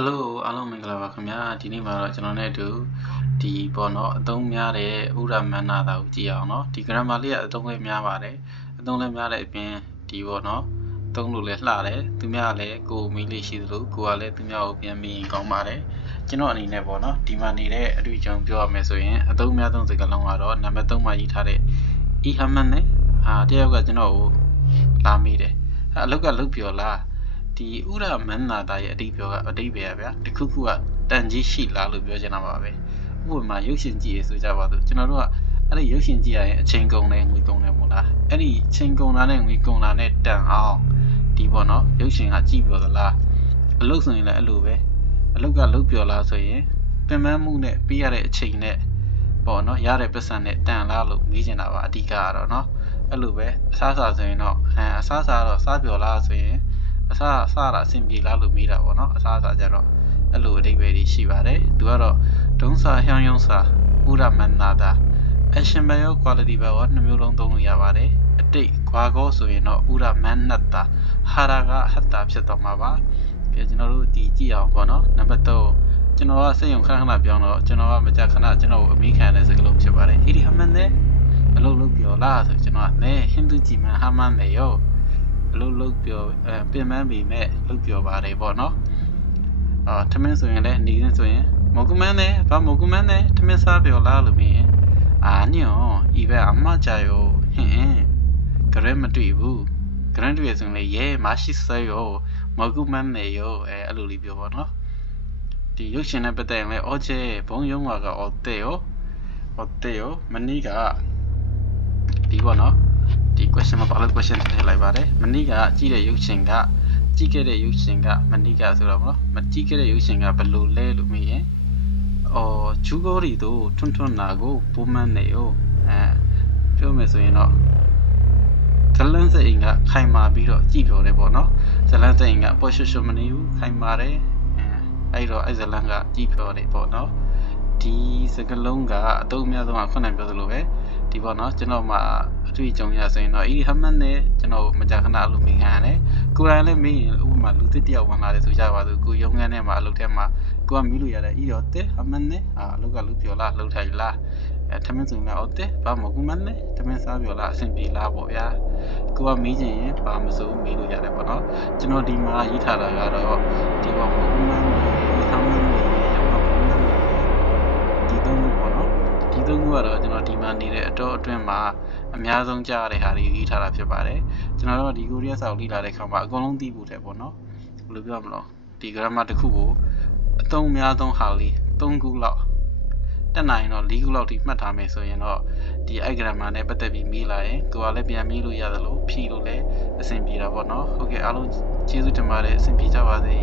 Hello အားလုံးမင်္ဂလာပါခင်ဗျာဒီနေ့မှာတော့ကျွန်တော်နဲ့အတူဒီပေါ့နော်အသုံးများတဲ့ဥရမန္နာတာကိုကြည့်အောင်နော်ဒီ grammar လေးကအသုံးလေးများပါတယ်အသုံးလေးများတဲ့အပြင်ဒီပေါ့နော်သုံးလို့လည်းလှတယ်သူများလည်းကိုမီးလေးရှိသလိုကိုကလည်းသူများကိုပြန်ပြီးကောင်းပါတယ်ကျွန်တော်အနေနဲ့ပေါ့နော်ဒီမှာနေတဲ့အတွေ့အကြုံပြောရမယ်ဆိုရင်အသုံးများဆုံးစကားလုံးကတော့နံပါတ်3မှာရေးထားတဲ့ Ihaman နဲ့တယောက်ကကျွန်တော်ကိုလာမိတယ်အလောက်ကလုတ်ပြောလားဒီဥရမန္နာတာရဲ့အဓိပ္ပာယ်ဗျာတခုခုကတန်ကြီးရှိလားလို့ပြောချင်တာပါပဲဥပမာရုပ်ရှင်ကြည့်ရဆိုကြပါစို့ကျွန်တော်တို့ကအဲ့ဒီရုပ်ရှင်ကြည့်ရရင်အချိန်ကုန်တယ်ငွေကုန်တယ်မို့လားအဲ့ဒီချိန်ကုန်တာနဲ့ငွေကုန်တာနဲ့တန်အောင်ဒီပေါ့နော်ရုပ်ရှင်ကကြည့်ပြောသလားအလုပ်ဆိုရင်လည်းအဲ့လိုပဲအလုပ်ကလုတ်ပြောလားဆိုရင်ပင်ပန်းမှုနဲ့ပေးရတဲ့အချိန်နဲ့ပေါ့နော်ရတဲ့ပတ်စံနဲ့တန်လားလို့မေးချင်တာပါအဓိကကတော့နော်အဲ့လိုပဲအစားအစာဆိုရင်တော့အစားအစာတော့စားပြောလားဆိုရင်အစားအစာအဆင်ပြေလားလို့မေးတာပေါ့နော်အစားအစာကြတော့အဲ့လိုအဓိပ္ပာယ်ကြီးရှိပါတယ်သူကတော့ဒုံစာဟျောင်းယုံစာဥရမန္နာတာ action ပဲရော quality ပဲရောနှစ်မျိုးလုံးသုံးလို့ရပါတယ်အတိတ်ခွာကောဆိုရင်တော့ဥရမန္နတာဟာရာကဟတ်တာဖြစ်တော့မှာပါပြီးကျွန်တော်တို့ဒီကြည့်အောင်ပေါ့နော်နံပါတ်3ကျွန်တော်ကစိတ်ယုံခဏခဏပြောင်းတော့ကျွန်တော်ကမကြခဏကျွန်တော်ကိုအမိခံတဲ့စကားလုံးဖြစ်ပါတယ်ဟီဒီဟမန်နဲ့အလုပ်လုပ်ပြောလားဆိုကျွန်တော်ကနဲဟိန္ဒူကြည်မန်ဟမန်နဲ့ရောအလုပ်ပြောပြင်ပန်းပေမဲ့လုပ်ပြောပါတယ်ပေါ့နော်ထမင်းဆိုရင်လည်းနေရင်ဆိုရင်မကုမန်းနဲ့ဘာမကုမန်းနဲ့ထမင်းစားပြောလားလို့မေးရင်ညောဤဘက်အမကြရောဟင်းဂရမတွေ့ဘူးဂရန်တွေ့ဆိုရင်လည်းရဲမရှိစရောမကုမန်းနဲ့ရောအဲ့လိုလေးပြောပါနော်ဒီရုပ်ရှင်နဲ့ပတ်သက်ရင်လည်းအော်ချေဘုံယုံကအော်တဲ့ရောမနီးကဒီပေါ့နော်ဒီ question မှာပါလို့ question ထည့်လိုက်ပါတယ်မနီးကကြည့်တဲ့ရုပ်ရှင်ကကြည့်ခဲ့တဲ့ရုပ်ရှင်ကမနီးကဆိုတော့မနော်မကြည့်ခဲ့တဲ့ရုပ်ရှင်ကဘယ်လိုလဲလို့မေးရင်ဂျူဂိုရီတို့ထွန်းထွန်းနာကိုပုံမှန်နေရောပြောမယ်ဆိုရင်တော့ဇလန်းစိန်ကခိုင်မာပြီးတော့ကြည့်ပြောတယ်ပေါ့နော်ဇလန်းစိန်ကပေါ်ရှုရှုမနေဘူးခိုင်မာတယ်အဲ့တော့အဲ့ဇလန်းကကြည့်ပြောတယ်ပေါ့နော်ဒီစကလုံးကအသုံးအများဆုံးကခုနပြောသလိုပဲဒီပေါ့နော်ကျွန်တော်မှအတွေ့အကြုံရဆိုရင်တော့ဟမန်နဲ့ကျွန်တော်မကြာခဏအလုပ်မိခံရတယ်ကိုယ်တိုင်လည်းမေးရင်ဥပမာလူသစ်တယောက်ဝင်လာတယ်ဆိုကြပါစို့ကိုရုံးခန်းထဲမှာအလုပ်ထဲမှာကိုကမေးလို့ရတယ်ရောတဲ့ဟမန်နဲ့အလုပ်ကလူပြောလားလှုပ်ထိုင်လားထမင်းစုံလားတဲ့ဘာမကူမန်နဲ့ထမင်းစားပြောလားအဆင်ပြေလားပေါ့ဗျာကိုကမေးချင်ရင်ဘာမစိုးမေးလို့ရတယ်ပေါ့နော်ကျွန်တော်ဒီမှာရေးထားတာကတော့ဒီပေါ့မကူမန်ဟမန်ဒီသုံးခုပေါ့နော်ဒီသုံးခုကတော့ကျွန်တော်ဒီမှာနေတဲ့အတော့အတွင်းမှာအများဆုံးကြားရတဲ့ဟာတွေရေးထားတာဖြစ်ပါတယ်ကျွန်တော်တို့ဒီကိုရီးယားစာအုပ်လေ့လာတဲ့အခါမှာအကုန်လုံးသိဖို့တဲ့ပေါ့နော်ဘယ်လိုပြောမလဲဒီ grammar တစ်ခုကိုအသုံးအများဆုံးဟာလေး3ခုလောက်တက်နိုင်တော့4ခုလောက်ထိမှတ်ထားမယ်ဆိုရင်တော့ဒီ grammar နဲ့ပတ်သက်ပြီးမေးလာရင်ကိုယ်ကလည်းပြန်မေးလို့ရတယ်လို့ဖြေလို့လည်းအဆင်ပြေတာပေါ့နော်ဟုတ်ကဲ့အားလုံးကျေးဇူးတင်ပါတယ်အဆင်ပြေကြပါစေ